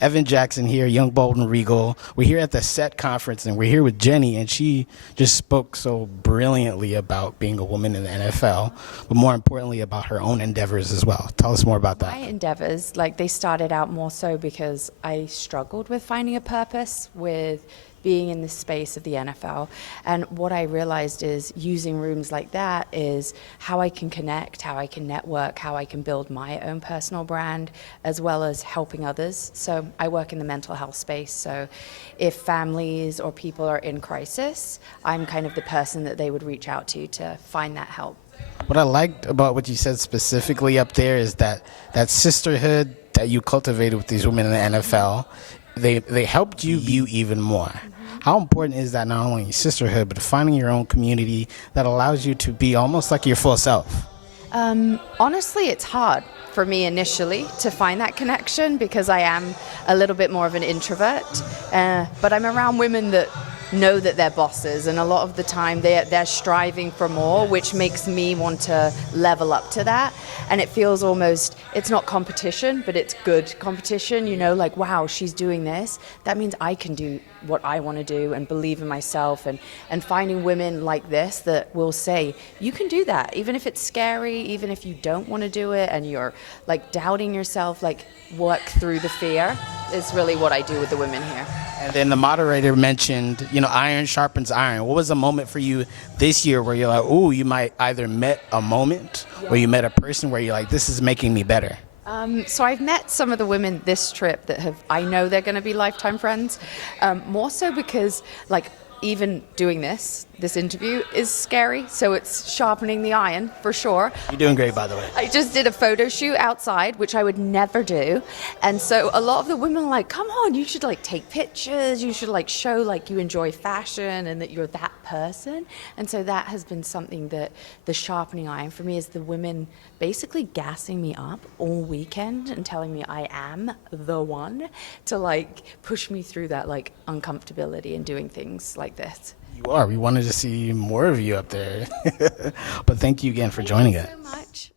Evan Jackson here, Young, Bold, and Regal. We're here at the SET conference, and we're here with Jenny, and she just spoke so brilliantly about being a woman in the NFL, but more importantly about her own endeavors as well. Tell us more about that. My endeavors, they started out more so because I struggled with finding a purpose with being in the space of the NFL. And what I realized is using rooms like that is how I can connect, how I can network, how I can build my own personal brand, as well as helping others. So I work in the mental health space. So if families or people are in crisis, I'm kind of the person that they would reach out to find that help. What I liked about what you said specifically up there is that sisterhood that you cultivated with these women in the NFL, they helped you be even more. How important is that, not only sisterhood, but finding your own community that allows you to be almost like your full self? Honestly, it's hard for me initially to find that connection because I am a little bit more of an introvert. But I'm around women that know that they're bosses, and a lot of the time they're striving for more, which makes me want to level up to that. And it feels almost, it's not competition, but it's good competition, like, wow, she's doing this. That means I can do what I want to do and believe in myself, and finding women like this that will say, you can do that, even if it's scary, even if you don't want to do it and you're doubting yourself, work through the fear is really what I do with the women here. And then the moderator mentioned, iron sharpens iron. What was a moment for you this year where you're like, ooh, you might either met a moment or you met a person where you're like, this is making me better? So I've met some of the women this trip that I know they're going to be lifetime friends, more so because even doing this interview is scary, so it's sharpening the iron for sure. You're doing great, by the way. I just did a photo shoot outside, which I would never do, and so a lot of the women are like, come on, you should take pictures, you should show you enjoy fashion and that you're that person. And so that has been something that the sharpening iron for me is the women basically gassing me up all weekend and telling me I am the one to push me through that uncomfortability and doing things like this. You are. We wanted to see more of you up there. But thank you again for joining us. Thank you so much.